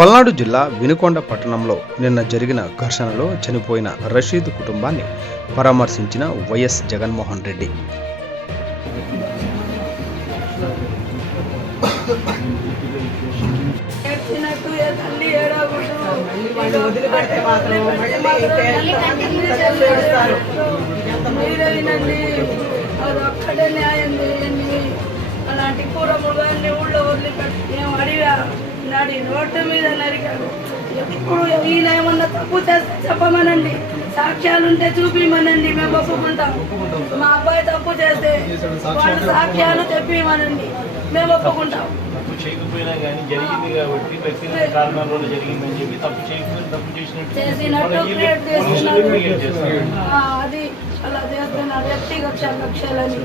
పల్నాడు జిల్లా వినుకొండ పట్టణంలో నిన్న జరిగిన ఘర్షణలో చనిపోయిన రషీద్ కుటుంబాన్ని పరామర్శించిన వైఎస్ జగన్మోహన్ రెడ్డి. అదొక్కడే న్యాయం చేయండి. అలాంటి కూరముగాన్ని ఊళ్ళో వదిలిపెట్టి మేము అడిగా నాడి రోడ్డు మీద నరికాడు. ఎప్పుడు ఈయన ఏమన్నా తప్పు చేస్తే చెప్పమనండి, సాక్ష్యాలుంటే చూపిమనండి, మేము ఒప్పుకుంటాం. మా అబ్బాయి తప్పు చేస్తే వాళ్ళ సాక్ష్యాలు చెప్పిమనండి, మేము ఒప్పుకుంటాం. చేయకపోయినా కానీ జరిగింది కాబట్టి వ్యక్తిగత కారణాల వల్ల జరిగిందని చెప్పి తప్పు చేయకపోయినా తప్పు చేసినట్టు క్రియేట్ చేస్తున్నారు. అది అలా చేస్తున్నారు వ్యక్తిగత కక్షలని.